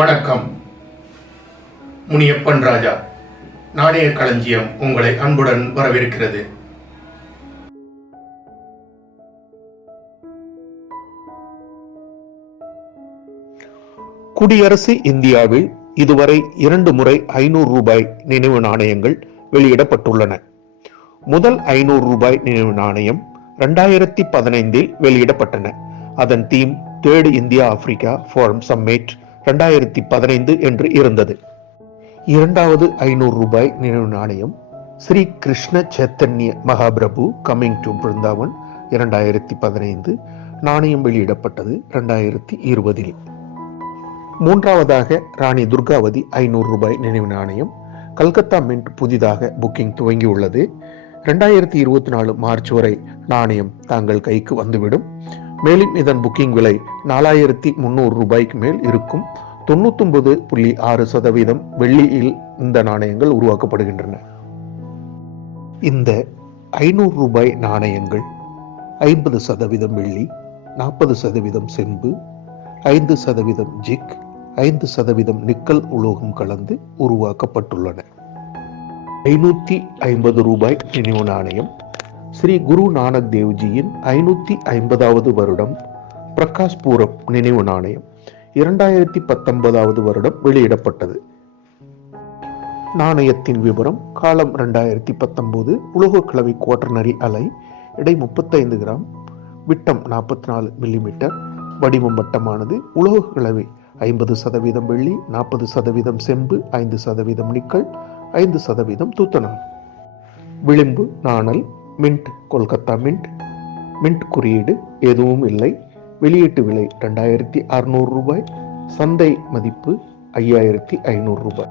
வணக்கம். முனியப்பன் ராஜா நாணய களஞ்சியம் உங்களை அன்புடன் வரவிருக்கிறது குடியரசு இந்தியாவில் இதுவரை இரண்டு முறை ஐநூறு ரூபாய் நினைவு நாணயங்கள் வெளியிடப்பட்டுள்ளன. முதல் ஐநூறு ரூபாய் நினைவு நாணயம் இரண்டாயிரத்தி பதினைந்தில் வெளியிடப்பட்டன. அதன் theme third India Africa forum summit ரெண்டாயிரத்தி பதினைந்து என்று இருந்தது. இரண்டாவது ஐநூறு ரூபாய் நினைவு நாணயம் ஸ்ரீ கிருஷ்ண சைத்தன்ய மகாபிரபு கம்மிங் டு பிருந்தாவன் இரண்டாயிரத்தி பதினைந்து நாணயம் வெளியிடப்பட்டது இரண்டாயிரத்தி இருபதில். மூன்றாவதாக ராணி துர்காவதி ஐநூறு ரூபாய் நினைவு நாணயம் கல்கத்தா மின்ட் புதிதாக புக்கிங் துவங்கியுள்ளது. ரெண்டாயிரத்தி இருபத்தி நாலு மார்ச் வரை நாணயம் தாங்கள் கைக்கு வந்துவிடும். மேலும் இதன் புக்கிங் விலை நாலாயிரத்தி முந்நூறு ரூபாய்க்கு மேல் இருக்கும். தொண்ணூத்தொன்பது புள்ளி ஆறு சதவீதம் வெள்ளியில் இந்த நாணயங்கள் உருவாக்கப்படுகின்றன. இந்த ஐநூறு ரூபாய் நாணயங்கள் ஐம்பது சதவீதம் வெள்ளி நாற்பது சதவீதம் செம்பு ஐந்து சதவீதம் ஜிக் ஐந்து சதவீதம் நிக்கல் உலோகம் கலந்து உருவாக்கப்பட்டுள்ளன. ஐநூற்றி ஐம்பது ரூபாய் நினைவு நாணயம் ஸ்ரீ குரு நானக் தேவ்ஜியின் ஐநூத்தி ஐம்பதாவது வருடம் பிரகாஷ் பூரம் நினைவு நாணயம். இரண்டாயிரத்தி பத்தொன்பதாவது வருடம் வெளியிடப்பட்டது. நாணயத்தின் விவரம் காலம் இரண்டாயிரத்தி பத்தொன்பது உலோகக்கிழவை குவாட்டர்னரி அலை எடை முப்பத்தைந்து கிராம் விட்டம் நாற்பத்தி நாலு மில்லிமீட்டர் வடிவம் வட்டமானது உலோக ஐம்பது சதவீதம் வெள்ளி நாற்பது சதவீதம் செம்பு ஐந்து சதவீதம் நிக்கல் ஐந்து சதவீதம் தூத்தனம். விளிம்பு நாணல் மின்ட் கொல்கத்தா மின்ட். மின்ட் குறியீடு எதுவும் இல்லை. வெளியீட்டு விலை ரெண்டாயிரத்தி அறுநூறு ரூபாய். சந்தை மதிப்பு ஐயாயிரத்தி ஐநூறு ரூபாய்.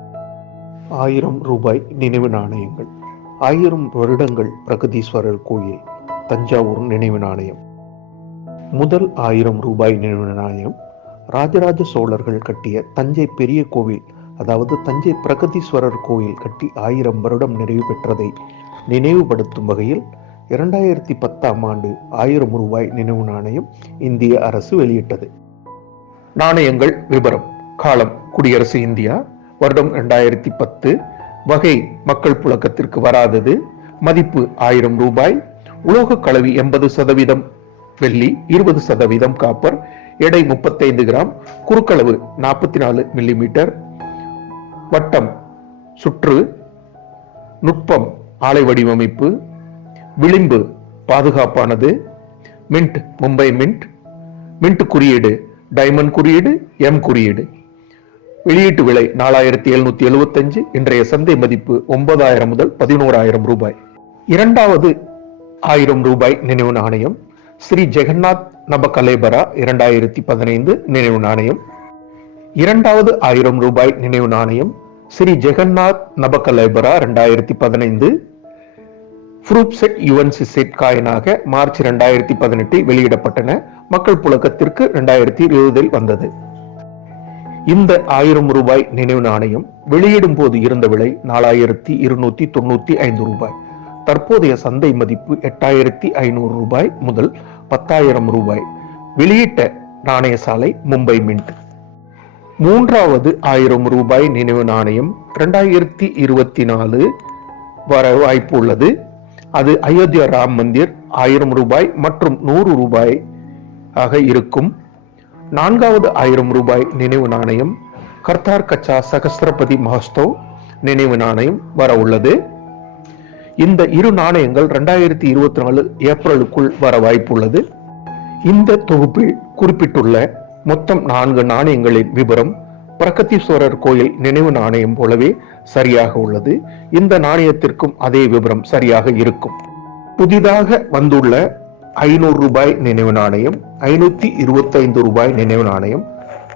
ஆயிரம் ரூபாய் நினைவு நாணயங்கள். ஆயிரம் வருடங்கள் பிரகதீஸ்வரர் கோயில் தஞ்சாவூர் நினைவு நாணயம். முதல் ஆயிரம் ரூபாய் நினைவு நாணயம். ராஜராஜ சோழர்கள் கட்டிய தஞ்சை பெரிய கோவில் அதாவது தஞ்சை பிரகதீஸ்வரர் கோயில் கட்டி ஆயிரம் வருடம் நிறைவு பெற்றதை நினைவுபடுத்தும் வகையில் இரண்டாயிரத்தி பத்தாம் ஆண்டு ஆயிரம் ரூபாய் நினைவு நாணயம் இந்திய அரசு வெளியிட்டது. நாணயங்கள் விபரம். காலம். குடியரசு இந்தியா. வருடம் இரண்டாயிரத்தி பத்து. வகை மக்கள் புழக்கத்திற்கு வராதது. மதிப்பு ஆயிரம் ரூபாய். உலோக கலவி எண்பது சதவீதம். வெள்ளி இருபது சதவீதம். காப்பர் எடை முப்பத்தைந்து கிராம். குறுக்களவு நாற்பத்தி நாலு மில்லிமீட்டர். வட்டம். சுற்று. நுட்பம். ஆலை வடிவமைப்பு. விளிம்பு பாதுகாப்பானது. Mint Mumbai mint. மின்ட் குறியீடு டைமண்ட் குறியீடு எம் குறியீடு. வெளியீட்டு விலை நாலாயிரத்தி எழுநூத்தி எழுபத்தஞ்சு இன்றைய சந்தை மதிப்பு ஒன்பதாயிரம் முதல் பதினோராயிரம் ரூபாய். இரண்டாவது ஆயிரம் ரூபாய் நினைவு நாணயம். ஸ்ரீ ஜெகநாத் நபகலேபரா இரண்டாயிரத்தி பதினைந்து நினைவு நாணயம். இரண்டாவது ஆயிரம் ரூபாய் நினைவு நாணயம். ஸ்ரீ ஜெகநாத் நபகலேபரா இரண்டாயிரத்தி பதினைந்து ஃப்ரூப் செட் யுஎன்சி செட் காயினாக மார்ச் ரெண்டாயிரத்தி பதினெட்டில் வெளியிடப்பட்டன. மக்கள் புழக்கத்திற்கு ரெண்டாயிரத்தி இருபதில் வந்தது. இந்த ஆயிரம் ரூபாய் நினைவு நாணயம் வெளியிடும் போது இருந்த விலை நாலாயிரத்தி இருநூத்தி தொண்ணூத்தி ஐந்து ரூபாய். தற்போதைய சந்தை மதிப்பு எட்டாயிரத்தி ஐநூறு ரூபாய் முதல் பத்தாயிரம் ரூபாய். வெளியிட்ட நாணய சாலை மும்பை மின்ட். மூன்றாவது ஆயிரம் ரூபாய் நினைவு நாணயம் ரெண்டாயிரத்தி இருபத்தி நாலு வர வாய்ப்பு உள்ளது. அது அயோத்தியா ராம் மந்திர் ஆயிரம் ரூபாய் மற்றும் நூறு ரூபாய் ஆக இருக்கும். நான்காவது ஆயிரம் ரூபாய் நினைவு நாணயம் கர்த்தார் கச்சா சகஸ்திரபதி மஹஸ்தோ நினைவு நாணயம் வர உள்ளது. இந்த இரு நாணயங்கள் ரெண்டாயிரத்தி இருபத்தி நாலு ஏப்ரலுக்குள் வர வாய்ப்புள்ளது இந்த தொகுப்பில் குறிப்பிட்டுள்ள மொத்தம் நான்கு நாணயங்களின் விவரம் பிரகதீஸ்வரர் கோயில் நினைவு நாணயம் போலவே சரியாக உள்ளது. இந்த நாணயத்திற்கும் அதே விவரம் சரியாக இருக்கும். புதிதாக வந்துள்ள ஐநூறு ரூபாய் நினைவு நாணயம் ஐநூத்தி இருபத்தி ஐந்து ரூபாய் நினைவு நாணயம்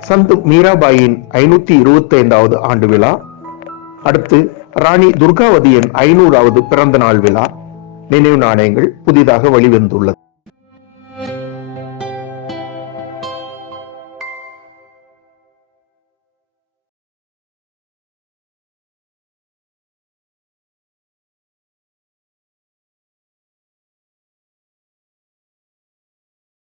சந்து மீராபாயின் ஐநூத்தி இருபத்தி ஐந்தாவது ஆண்டு விழா அடுத்து ராணி துர்காவதியின் ஐநூறாவது பிறந்த நாள் விழா நினைவு நாணயங்கள் புதிதாக வெளிவந்துள்ளது.